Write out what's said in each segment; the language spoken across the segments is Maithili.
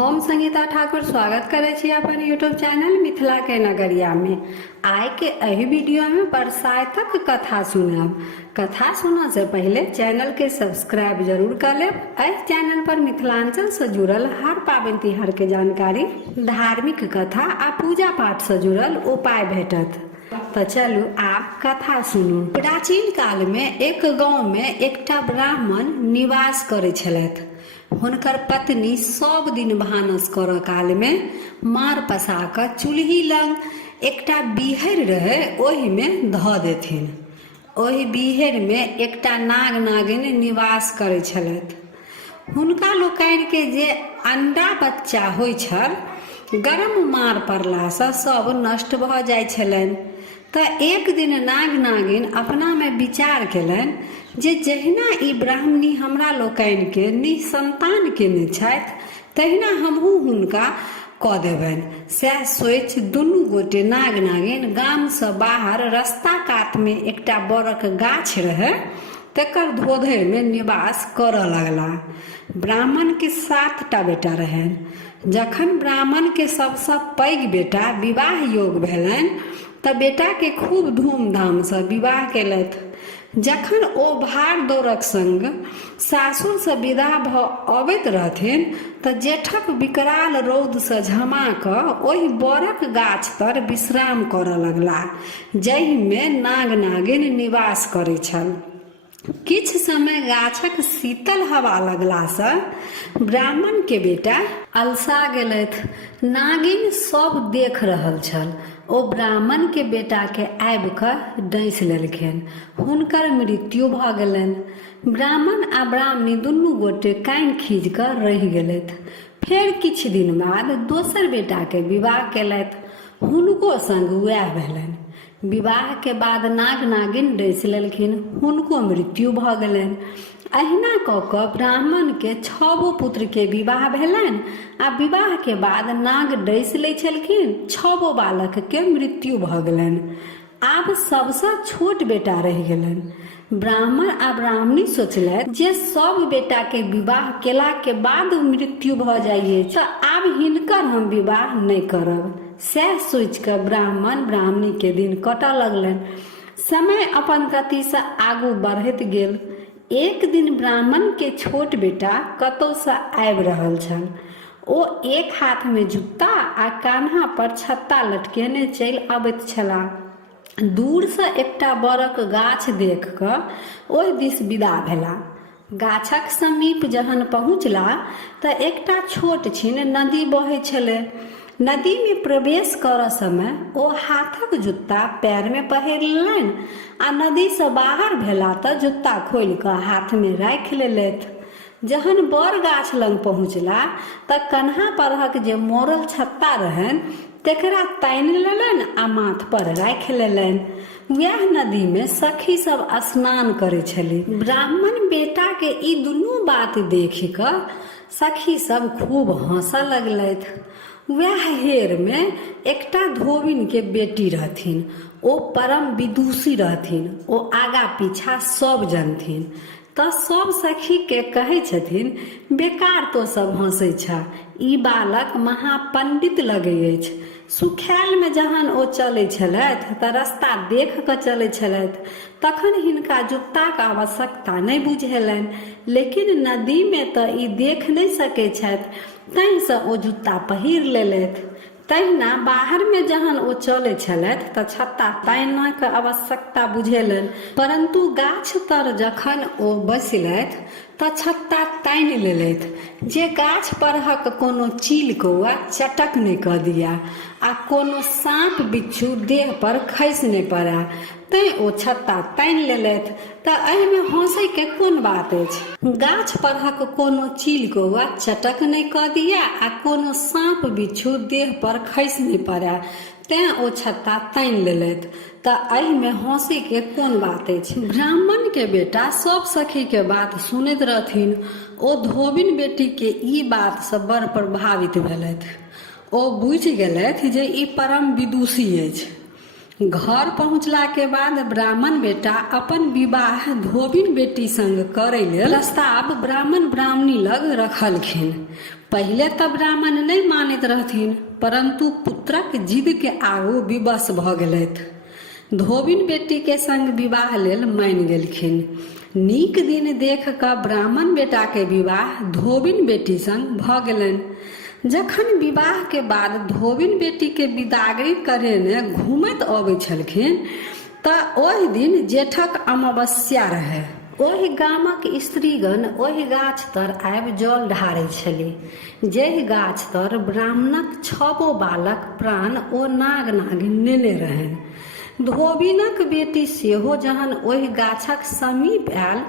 हम संगीता ठाकुर स्वागत करे छी अपन यूट्यूब चैनल मिथिला के नगरिया में। आय के एही वीडियो में बरसातक कथा सुनब। कथा सुनने से पहले चैनल के सब्सक्राइब जरूर कर लेब। एह चैनल पर मिथिलांचल से जुड़ल हर पाबनि तिहार के जानकारी, धार्मिक कथा आ पूजा पाठ से जुड़ल उपाय भेटत। तो चलू आप कथा सुनू। प्राचीन काल में एक गांव में एकटा ब्राह्मण निवास करे छलथि। हुनकर पत्नी सब दिन भानस करऽ काल में मार पसा कऽ चूल्ही लग एकटा बीहर रहे ओहि में धऽ देथिन। ओहि बीहर में एकटा नाग नागिन निवास करे छलथि। हुनका लोकनि के जे अंडा बच्चा होइ छल, गरम मार पड़ला से सब नष्ट भऽ जाइ छलनि। तऽ एक दिन नाग नागिन अपना में विचार केलनि जे जहिना ई ब्राह्मणी हमरा लोकनि के निसंतान केने छथि, तहिना हमहूँ हुनका कऽ देबनि। सएह सोचि दुनू गोटे नाग नागिन गाम से बाहर रस्ता कात में एकटा बड़क गाछ रहे, तकर धोधरि में निवास करऽ लगला। ब्राह्मण के 7टा बेटा रहनि। जखन ब्राह्मण के सबसँ पैघ बेटा विवाह योग भेलनि तऽ बेटा के खूब धूमधाम से विवाह केलथि। जखन ओ भाड़ दौड़क संग सासुर से विदा भऽ अबैत रहथिन तऽ जेठक विकराल रौद से झमा कऽ ओहि बरक गाछ पर विश्राम करऽ लगला, जाहि में नाग नागिन निवास करै छल। किछ समय गाछक शीतल हवा लगला से ब्राह्मण के बेटा अलसा गेलथि। नागिन सब देख रहल छल। ओ ब्राह्मण के बेटा के आबि कऽ डैस लेलखिन। हुनकर मृत्यु भऽ गेलनि। ब्राह्मण आ ब्राह्मणी दुनू गोटे कान खींच कऽ रहि गेलथि। फेर किछ दिन बाद दोसर बेटा के विवाह केलथि। हुनको संग वएह भेलनि। विवाह के बाद नाग नागिन डैस लेलखिन। हुनको मृत्यु भऽ गेलनि। अहिना कऽ कऽ ब्राह्मण के 6 पुत्र के विवाह भेलनि आ विवाह के बाद नाग डैस लै छलखिन। 6 बालक के मृत्यु भऽ गेलनि। आब सबसँ छोट बेटा रहि गेलनि। ब्राह्मण आ ब्राह्मणी सोचलथि जे सब बेटा के विवाह केला के बाद मृत्यु भऽ जाइए तऽ आब हिनकर हम विवाह नहि करब। सएह सोचि कऽ ब्राह्मण ब्राह्मणी के दिन कटऽ लगलनि। समय अपन गति से आगू बढ़ैत गेल। एक दिन ब्राह्मण के छोट बेटा कतौ से आबि रहल छल। ओ एक हाथ में जूता आ कान्हा पर छत्ता लटकेने चलि अबैत छलाह। दूर से एकटा बड़क गाछ देख कऽ ओहि दिस विदा भेला। गाछक समीप जहन पहुँचला तऽ एकटा छोट छिन नदी बहै छलै। नदी में प्रवेश करऽ समय ओ हाथक जूता पैर में पहिर लेलनि आ नदी से बाहर भेला तऽ जूता खोलि कऽ हाथ में राखि लेलथि। जहन बड़ गाछ लग पहुँचला तऽ कन्हा परहक जे मोड़ल छत्ता रहनि तेकरा तानि लेलनि आ माथ पर राखि लेलनि। वएह नदी में सखी सब स्नान करे छली। ब्राह्मण बेटा के ई दुनू बात देखि कऽ सखी सब खूब हंसऽ लगलथि। वएह हेर में एकटा धोबिन के बेटी रहथिन। ओ परम विदुषी रहथिन। ओ आगा पीछा सब जानथिन। तऽ सब सखी के कहै छथिन, बेकार तो सब हंसै छ, ई बालक महापंडित लगै अछि। सुखायल में जहन ओ चलै छलथि तऽ रास्ता देख कऽ चलै छलथि, तखन हिनका जूताक आवश्यकता नहि बुझेलनि। लेकिन नदी में तऽ ई देख नहि सकै छथि, ताहिसँ ओ जूता पहिर लेलथि। तहिना बाहर में जहन ओ चलै छलथि तऽ छत्ता तानैके आवश्यकता बुझेलनि। परंतु गाछ तर जखन ओ बैसलथि तऽ छत्ता तानि लेलथि जे गाछ परहक कोनो चील कौआ चटक नहि कऽ दिया आ कोनो साँप बिच्छू देह पर खसि नहि पड़ै। तैं ओ छत्ता तानि लेलथि। तऽ एहिमे हंसै के कोन बात अछि? गाछ परहक कोनो चील कौआ चटक नहि कऽ दिया आ कोनो साँप बिच्छू देह पर खसि नहि पड़ै, तें ओ छत्ता तानि लेलथि। तऽ एहिमे हंसै के कोन बात अछि? ब्राह्मण के बेटा सब सखी के बात सुनैत रहथिन। ओ धोबिन बेटी के ई बात से बड़ प्रभावित भेलथि। ओ बुझि गेलथि जे ई परम विदुषी अछि। घर पहुँचला के बाद ब्राह्मण बेटा अपन विवाह धोबिन बेटी संग करै लेल प्रस्ताव ब्राह्मण ब्राह्मणी लग रखलखिन। पहिले तऽ ब्राह्मण नहीं मानैत रहथिन, परंतु पुत्रक जिद के आगू विवश भऽ गेलथि। धोबिन बेटी के संग विवाह लेल मानि गेलखिन। नीक दिन देख कऽ ब्राह्मण बेटा के विवाह धोबिन बेटी संग भऽ गेलनि। जखन विवाह के बाद धोबिन बेटी के विदागरी करैने घूमैत अबै छलखिन तऽ ओहि दिन जेठक अमावस्या रहै। ओहि गामक स्त्रीगण ओहि गाछ तर आबि जल ढारै छली, जाहि गाछ तर ब्राह्मणक 6 बालक प्राण ओ नाग नागिन नेने रहनि। धोबिनक बेटी सेहो जहन ओहि गाछक समीप आयल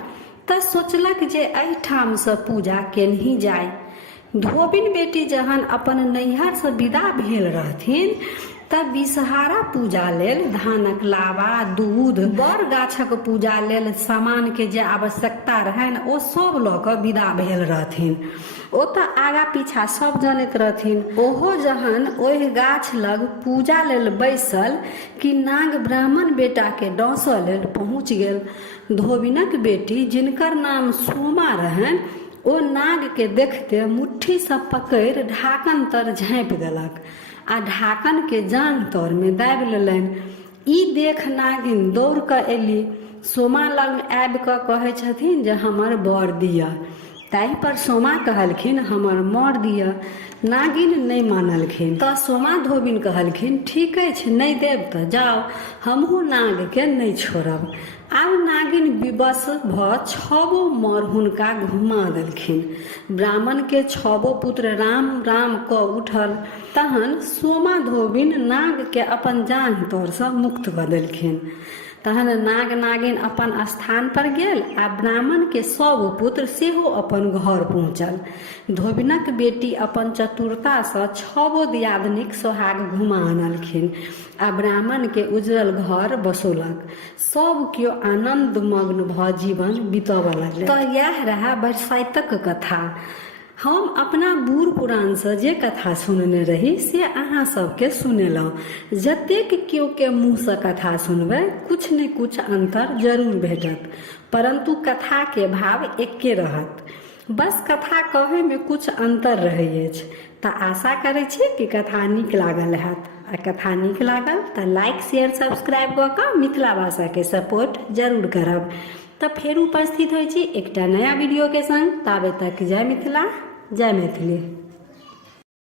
तऽ सोचलक जे एहिठामसँ पूजा केनही जाय। धोबिन बेटी जहन अपन नैहरसँ विदा भेल रहथिन तब विषहारा पूजा लेल धानक लावा, दूध, बड़ गाछक पूजा लेल सामान के जे आवश्यकता रहनि ओ सब लऽ कऽ विदा भेल रहथिन। ओ तऽ आगा पीछा सब जानैत रहथिन। ओहो जहन ओहि गाछ लग पूजा लेल बैसल कि नाग ब्राह्मण बेटा के डसऽ लेल पहुँच गेल। धोबिनक बेटी, जिनकर नाम सोमा रहनि, ओ नाग के देखते मुट्ठी से पकड़ि ढाकन तर झाँपि देलक आ ढाकन के जांघ तर में दाबि लेलनि। ई देख नागिन दौड़ कऽ एली। सोमा लग आबि कऽ कहै छथिन जे हमर बर दिअ। ताहि पर सोमा कहलखिन हमर मर दिअ। नागिन नहीं मानलखिन तऽ सोमा धोबिन कहलखिन ठीक अछि, नहीं देब तऽ जाओ, हमहूँ नाग के नहीं छोड़ब। आब नागिन विवश भऽ 6 मर हुनका घुमा देलखिन। ब्राह्मण के 6 पुत्र राम राम कऽ उठल। तहन सोमा धोबिन नाग के अपन जांघ तर सँ मुक्त कऽ देलखिन। तहन नाग नागिन अपन स्थान पर गेल आ ब्राह्मण के 100 पुत्र सेहो अपन घर पहुँचल। धोबिनक बेटी अपन चतुरता सँ 6 दियादनीक सोहाग घुमा आनलखिन आ ब्राह्मण के उजरल घर बसौलक। सब केओ आनंद मग्न भऽ जीवन बितबऽ लगलै। तऽ यह रहा बरसाइतक कथा। हम अपना बूढ़ पुरान से जे कथा सुनने रही से अहाँ सबके सुनेलहुँ। जतेक केओ के मुँह से कथा सुनबै कुछ ने कुछ अंतर जरूर भेटत, परंतु कथा के भाव एके रहत। बस कथा कहै में कुछ अंतर रहै अछि। तऽ आशा करै छी कि कथा नीक लागल हैत। आ कथा नीक लागल तऽ लाइक शेयर सब्सक्राइब कऽ कऽ मिथिला भाषा के सपोर्ट जरूर करब। तऽ फेर उपस्थित होइ छी एकटा नया वीडियो के संग। ताबे तक जय मिथिला, जय मैथिली।